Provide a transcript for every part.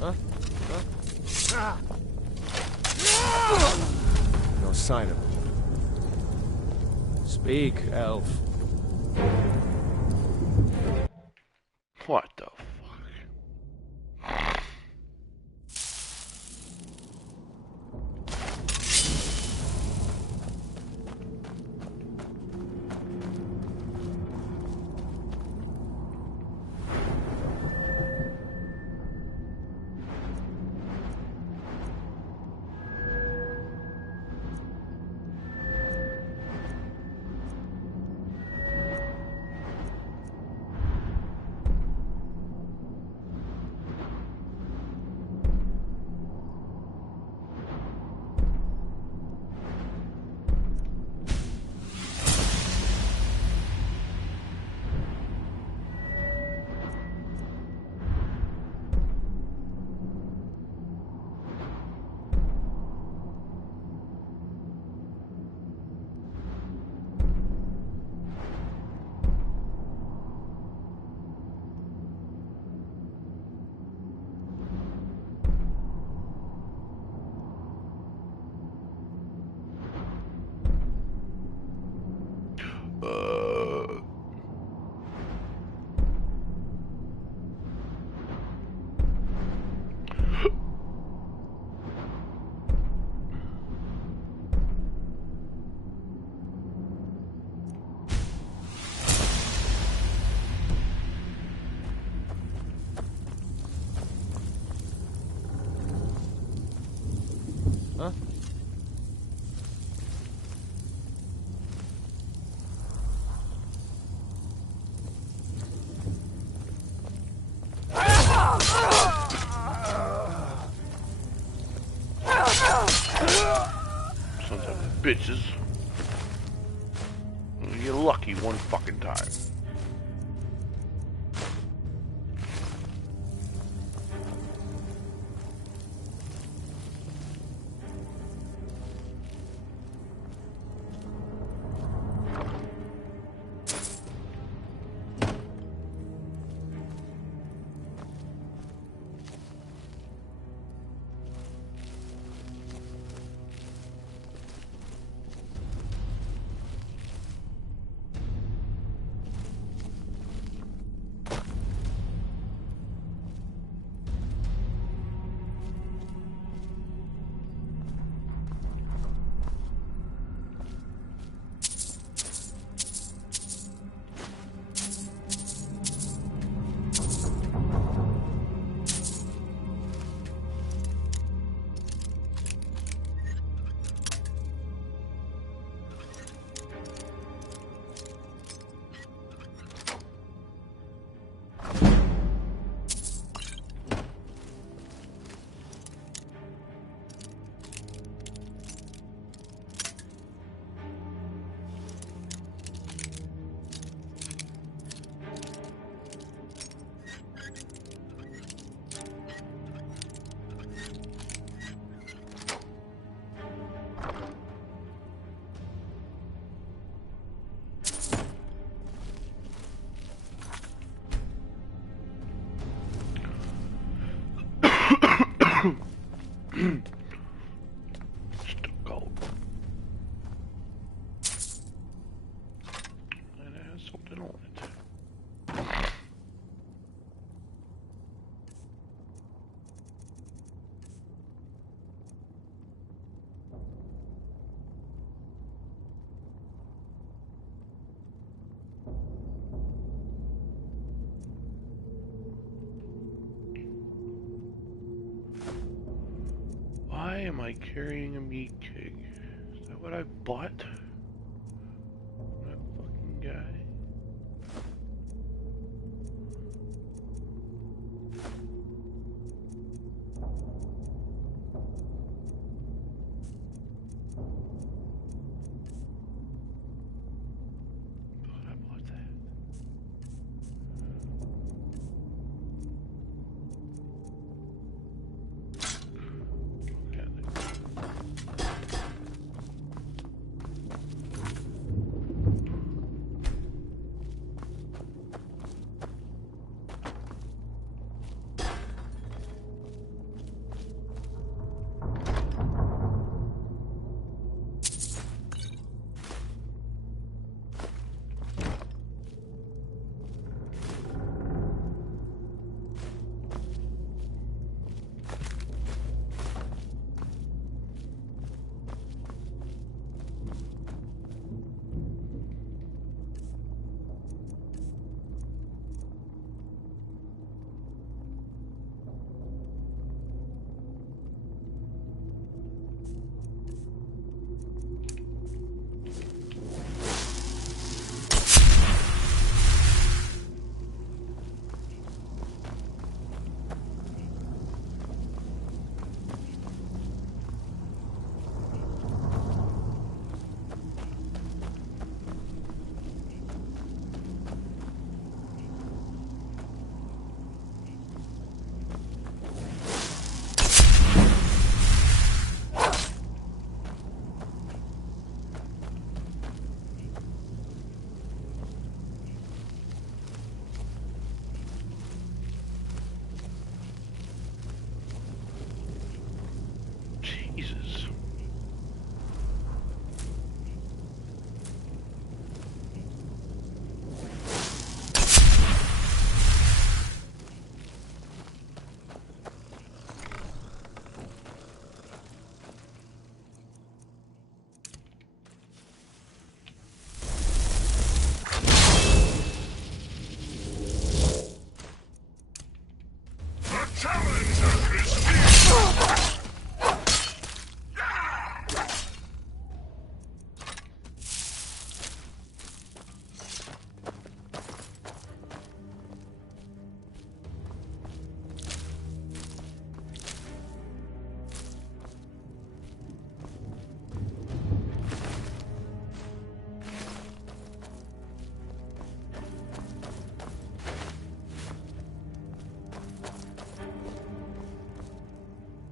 Huh? Huh? No sign of it. Speak, elf. What the fuck? Huh? Sons of bitches. You're lucky one fucking time. Still cold. And it has something on it. Why am I carrying a meat keg? Is that what I bought? That fucking guy? Thought I bought that.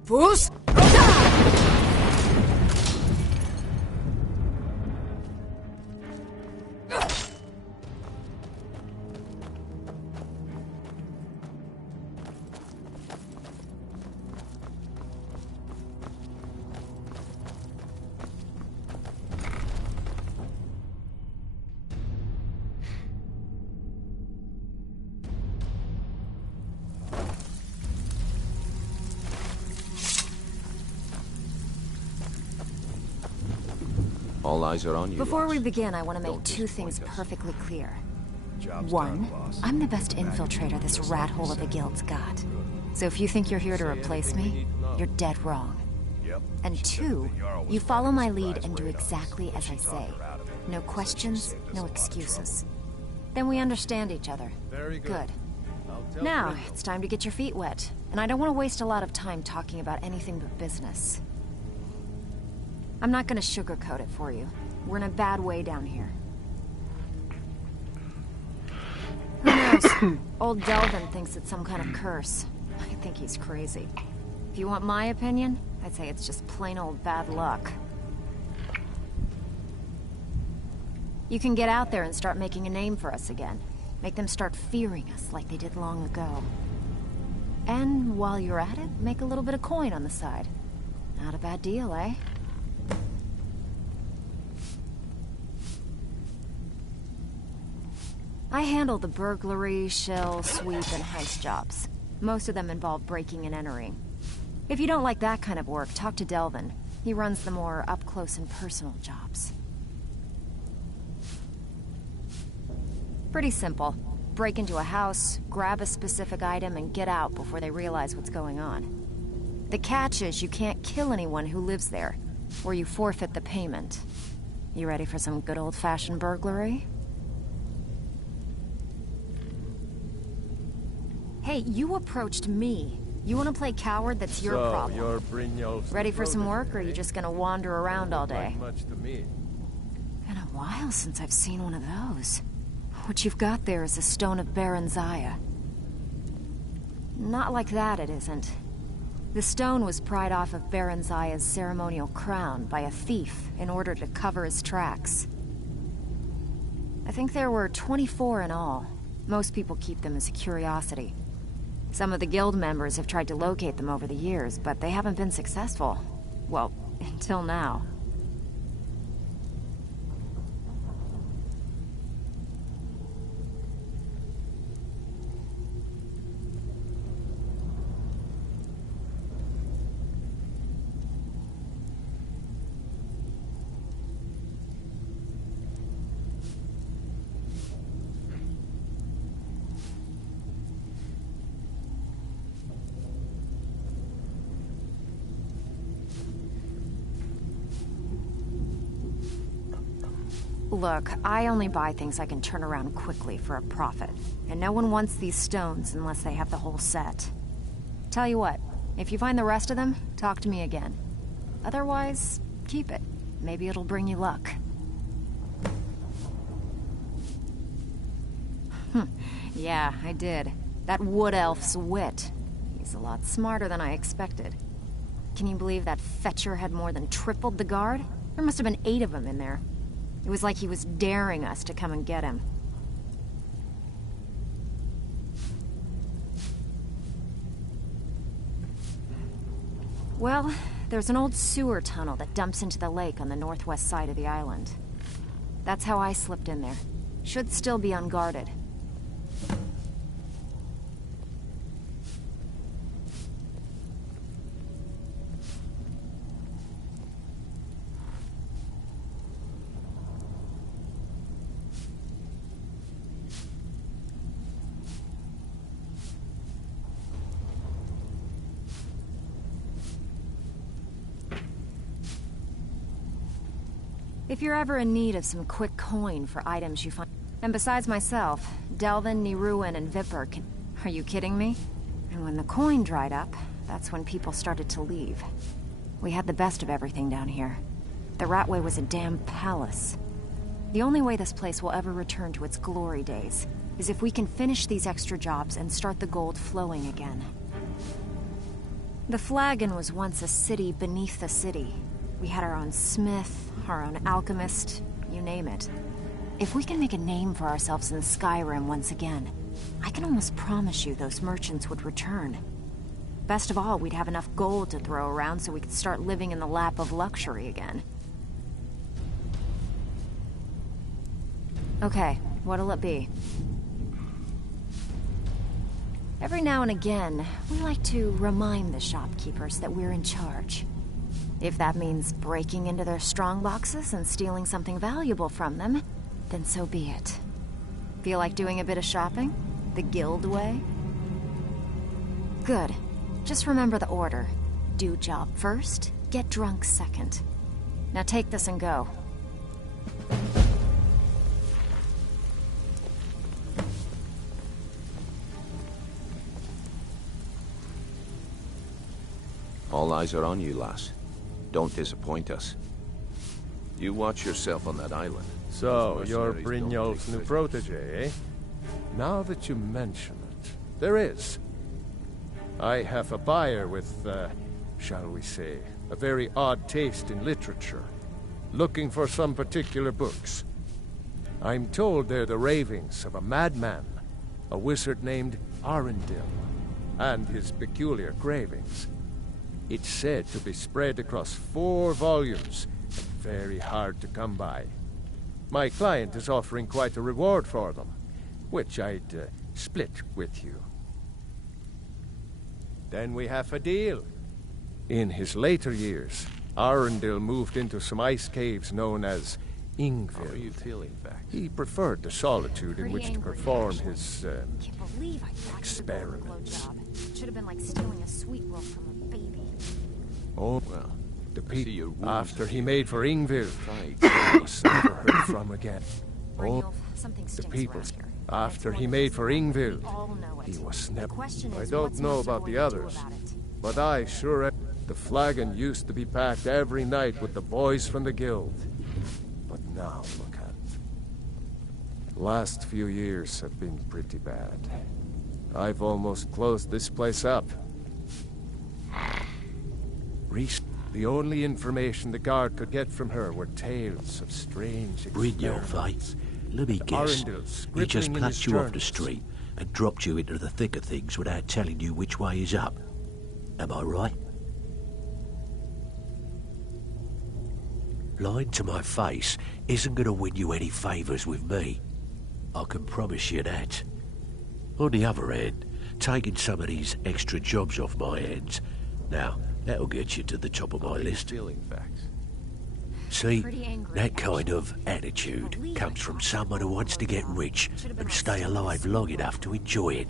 Fools! All eyes are on you. Before we Ross. begin, I want to make Don't two things disappoint us. perfectly clear. Job's One, done, boss. I'm the best infiltrator this rat hole of a guild's got. So if you think you're here to replace me, you're dead wrong. Yep. And two, you follow my lead and do exactly as I say. No questions, no excuses. Then we understand each other. Very Good. I'll tell Now, Brindle. it's time to get your feet wet. And I don't want to waste a lot of time talking about anything but business. I'm not gonna sugarcoat it for you. We're in a bad way down here. Who knows? Old Delvin thinks it's some kind of curse. I think he's crazy. If you want my opinion, I'd say it's just plain old bad luck. You can get out there and start making a name for us again. Make them start fearing us like they did long ago. And while you're at it, make a little bit of coin on the side. Not a bad deal, eh? I handle the burglary, shell, sweep, and heist jobs. Most of them involve breaking and entering. If you don't like that kind of work, talk to Delvin. He runs the more up-close and personal jobs. Pretty simple. Break into a house, grab a specific item, and get out before they realize what's going on. The catch is you can't kill anyone who lives there, or you forfeit the payment. You ready for some good old-fashioned burglary? Hey, you approached me. You want to play coward? That's your problem. You're Brynjolf's Ready for some protege, work, or are you eh? just gonna wander around all day? Not much to me. Been a while since I've seen one of those. What you've got there is a stone of Baron Zaya. Not like that, it isn't. The stone was pried off of Baron Zaya's ceremonial crown by a thief in order to cover his tracks. I think there were 24 in all. Most people keep them as a curiosity. Some of the guild members have tried to locate them over the years, but they haven't been successful. Well, until now. Look, I only buy things I can turn around quickly for a profit. And no one wants these stones unless they have the whole set. Tell you what, if you find the rest of them, talk to me again. Otherwise, keep it. Maybe it'll bring you luck. Yeah, I did. That wood elf's wit. He's a lot smarter than I expected. Can you believe that fetcher had more than tripled the guard? There must have been 8 of them in there. It was like he was daring us to come and get him. Well, there's an old sewer tunnel that dumps into the lake on the northwest side of the island. That's how I slipped in there. Should still be unguarded. If you're ever in need of some quick coin for items you find... And besides myself, Delvin, Niruin, and Vipper can... Are you kidding me? And when the coin dried up, that's when people started to leave. We had the best of everything down here. The Ratway was a damn palace. The only way this place will ever return to its glory days is if we can finish these extra jobs and start the gold flowing again. The Flagon was once a city beneath the city. We had our own smith, our own alchemist, you name it. If we can make a name for ourselves in Skyrim once again, I can almost promise you those merchants would return. Best of all, we'd have enough gold to throw around so we could start living in the lap of luxury again. Okay, what'll it be? Every now and again, we like to remind the shopkeepers that we're in charge. If that means breaking into their strongboxes and stealing something valuable from them, then so be it. Feel like doing a bit of shopping? The guild way? Good. Just remember the order. Do job first, get drunk second. Now take this and go. All eyes are on you, lass. Don't disappoint us. You watch yourself on that island. So, Those you're mercenaries don't Brynjolf's take new prisoners. protege, eh? Now that you mention it, there is. I have a buyer with, shall we say, a very odd taste in literature, looking for some particular books. I'm told they're the ravings of a madman, a wizard named Arundel, and his peculiar cravings. It's said to be spread across 4 volumes, and very hard to come by. My client is offering quite a reward for them, which I'd split with you. Then we have a deal. In his later years, Arundel moved into some ice caves known as How Ingvild. are you feeling, Vax? He preferred the solitude in Pretty which to angry, perform actually. his, Can't believe I practiced a glow experiments. job. Should have been like stealing a sweet roll from a baby. oh, Well, the I see your people wounds after have he made for Ingvild. tried. He was never heard from again. Oh, Brynjolf, something the stinks people around here. after It's he one made of for those- Ingvild. We all know it. He was The never. question I is, don't what's know Mercer about the going to do others, about it? but I sure. The flagon used to be packed every night with the boys from the guild. But now, look at it. Last few years have been pretty bad. I've almost closed this place up. The only information the guard could get from her were tales of strange Brynjolf, experiments. Let me guess. Arundel He just scribbling in plucked his you off the journals. street and dropped you into the thick of things without telling you which way is up. Am I right? Lying to my face isn't going to win you any favours with me. I can promise you that. On the other hand, taking some of these extra jobs off my hands, now, that'll get you to the top of my How are you list. feeling, Vax? See, Pretty angry, that kind actually. of attitude comes from someone who wants to get rich and stay alive long enough to enjoy it.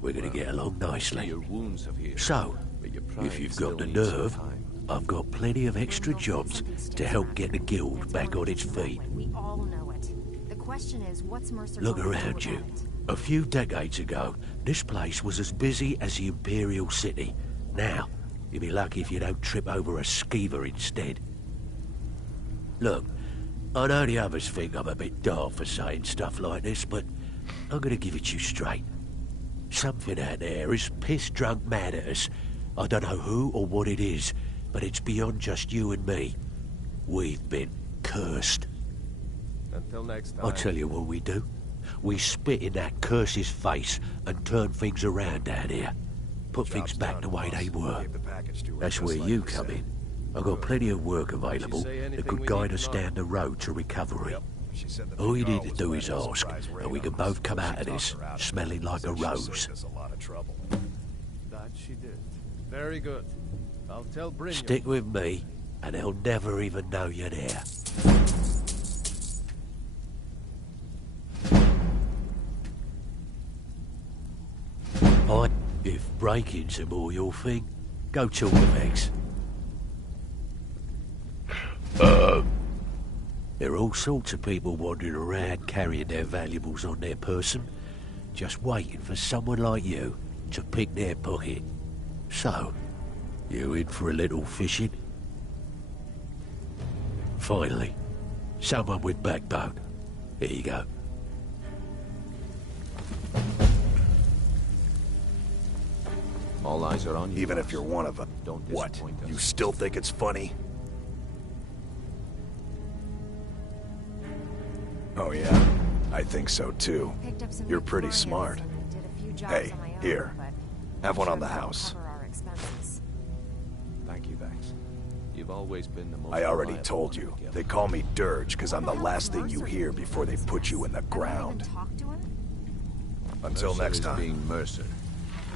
We're going to get along See, nicely. your wounds have healed. So, but your pride if you've still got the needs some nerve, time. I've got plenty of extra Brynjolf, jobs something to stinks help around get the here. guild That's back one on its reason feet. why we all know it. The question is, what's Mercer Look going to do around about you. it? A few decades ago, this place was as busy as the Imperial City. Now, you'd be lucky if you don't trip over a skeever instead. Look, I know the others think I'm a bit daft for saying stuff like this, but I'm gonna give it you straight. Something out there is piss-drunk mad at us. I don't know who or what it is, but it's beyond just you and me. We've been cursed. Until next time. I'll tell you what we do. We spit in that curse's face and turn things around down here. Put things Job's back done, the way boss. they were. Gave the package to her That's just where like you you come said. in. I've got plenty of work Did available she say anything that could we guide need us to know? down the road to recovery. Yep. She said that All the you girl need to was do planning is a ask, surprise and we raid can on both us. come She out of talked this her out of it. smelling like a Said she'd rose. saved us a lot of trouble. That she did. Very good. I'll tell Brynjolf. Stick with me, and they'll never even know you're there. If breaking's a more your thing, go talk to Vex. There are all sorts of people wandering around carrying their valuables on their person, just waiting for someone like you to pick their pocket. So, you in for a little fishing? Finally, someone with backbone. Here you go. All All eyes are on you. Even Lars. if you're one of them. Don't What? disappoint us. You still think it's funny? Oh yeah, I think so too. Picked up some You're new pretty clients smart. and did a few jobs Hey, on my own, here. but Have one I'm on the sure that'll house. cover our expenses. Thank you, Vex. You've always been the most I already reliable told one you. to get. They call me Dirge because I'm the What the last hell's thing you Mercer hear doing before they this put you mess? in the Have I ground. even talked to him? Until Mercer next is time. being Mercer.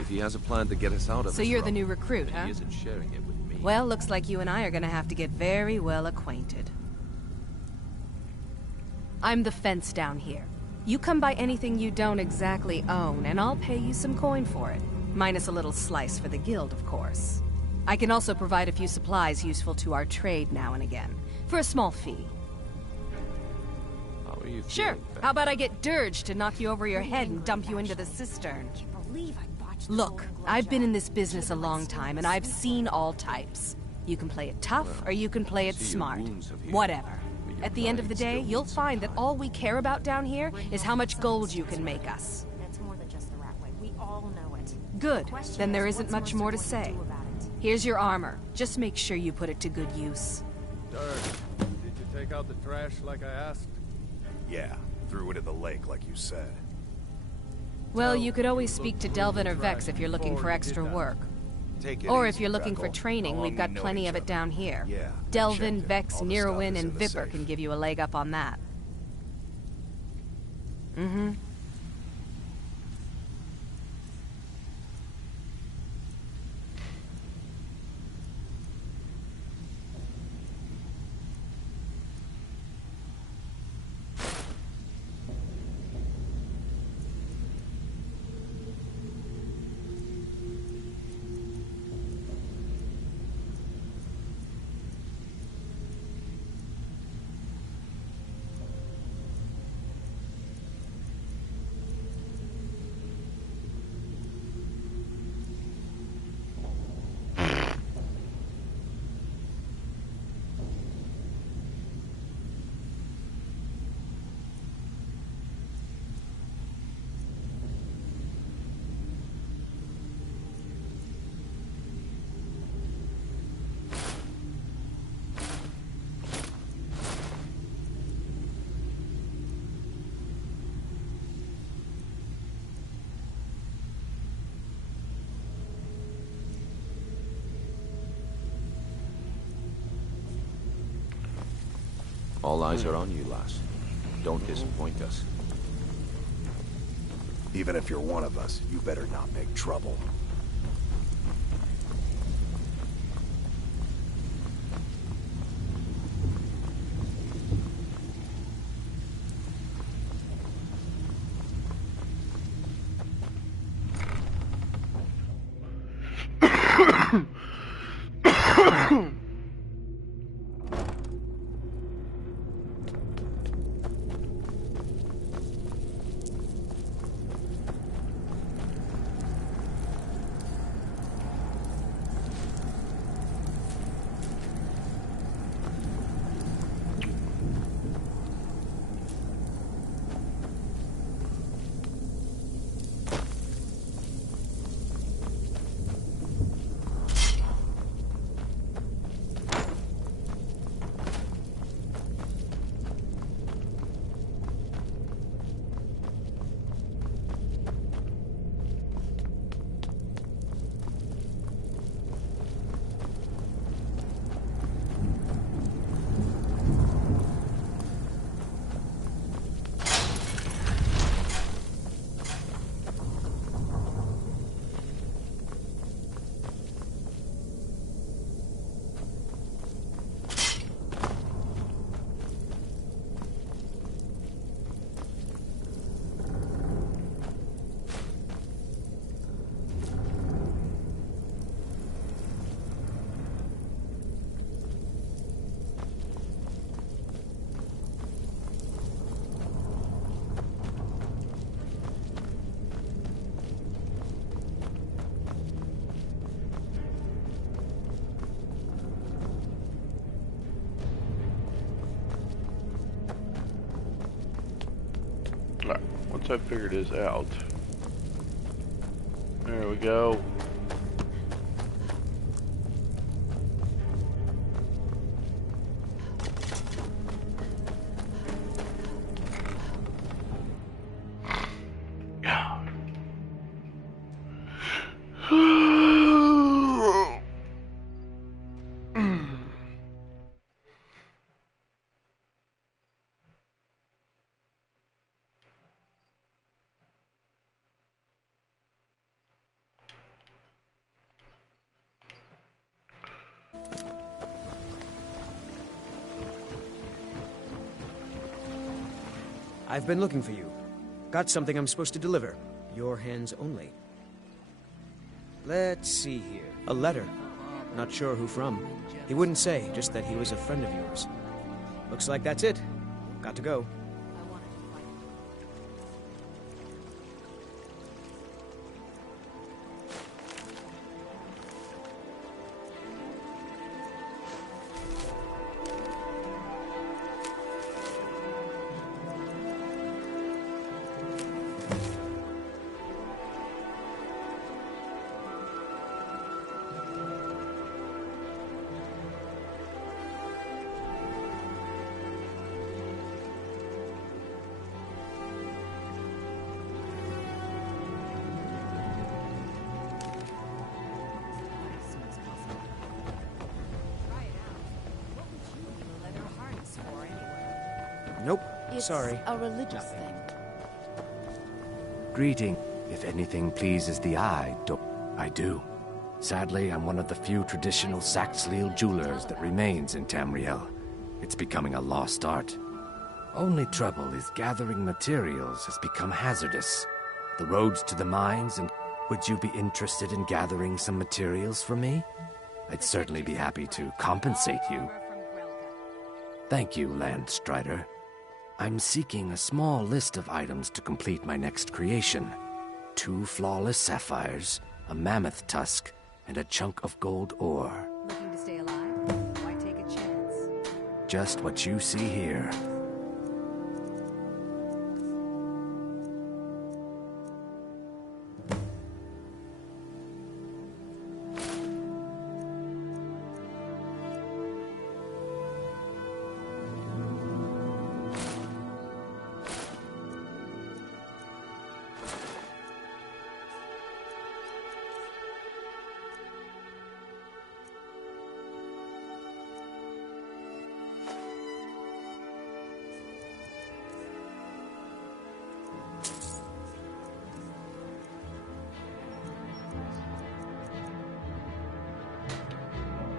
If he has a plan to get us out of So this you're the rut, new recruit, then huh? He isn't sharing it with me. Well, looks like you and I are gonna have to get very well acquainted. I'm the fence down here. You come by anything you don't exactly own, and I'll pay you some coin for it. Minus a little slice for the guild, of course. I can also provide a few supplies useful to our trade now and again, for a small fee. How are you Sure, feeling, Vex? how about I get Dirge to knock you over your head and dump you into the cistern? Can't believe I botched the Look, Golden Glow I've been job. in this business a Should've let long Steve time, be and I've sweet seen boy. all types. You can play it tough, or you can play it see your smart. wounds have healed, Whatever. but your At the end of the pride day, still you'll needs find some that time. all we care about down here is how much gold you can make us. That's more than just the rat way. We all know it. Good. The question Then there is, isn't what's much more to Mercer going say. do about it? Here's your armor. Just make sure you put it to good use. Dirk, did you take out the trash like I asked? Yeah, threw it in the lake like you said. Well, Tell you could always you speak looked to through Delvin the or Vex trash if you're looking before for you extra did that. work. Take it Or easy, if you're looking for Freckle. training, How we've long got we known plenty each of it other? down here. Yeah, I Delvin, checked it. Vex, All the stuff Nirwin, is and in the Vipper safe. can give you a leg up on that. Mm-hmm. All eyes are on you, lass. Don't disappoint us. Even if you're one of us, you better not make trouble. Alright, once I figure this out. There we go. I've been looking for you. Got something I'm supposed to deliver. Your hands only. Let's see here. A letter. Not sure who from. He wouldn't say, just that he was a friend of yours. Looks like that's it. Got to go. Nope. It's Sorry. a religious thing. Greeting. If anything pleases the eye, I do. Sadly, I'm one of the few traditional Saxleal jewelers that remains in Tamriel. It's becoming a lost art. Only trouble is gathering materials has become hazardous. The roads to the mines and... Would you be interested in gathering some materials for me? I'd certainly be happy to compensate you. Thank you, Landstrider. I'm seeking a small list of items to complete my next creation. 2 flawless sapphires, a mammoth tusk, and a chunk of gold ore. Looking to stay alive? Why take a chance? Just what you see here.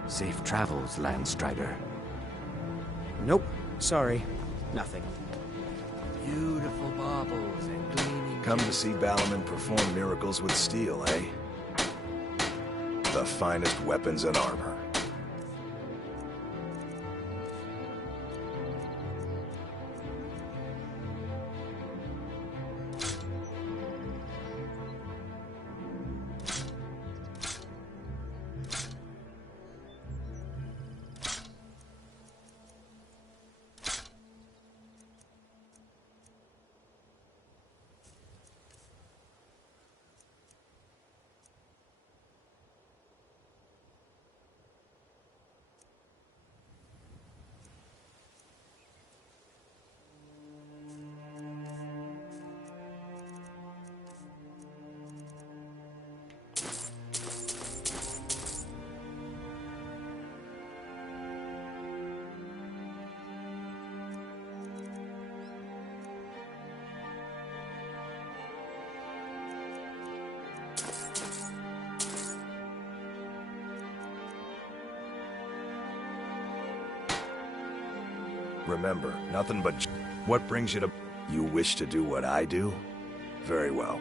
Safe travels, Landstrider. Nope. Sorry. Nothing. Beautiful baubles and gleaming... Come to see Balorman perform miracles with steel, eh? The finest weapons and armor. Remember, nothing but... What brings you to... You wish to do what I do? Very well.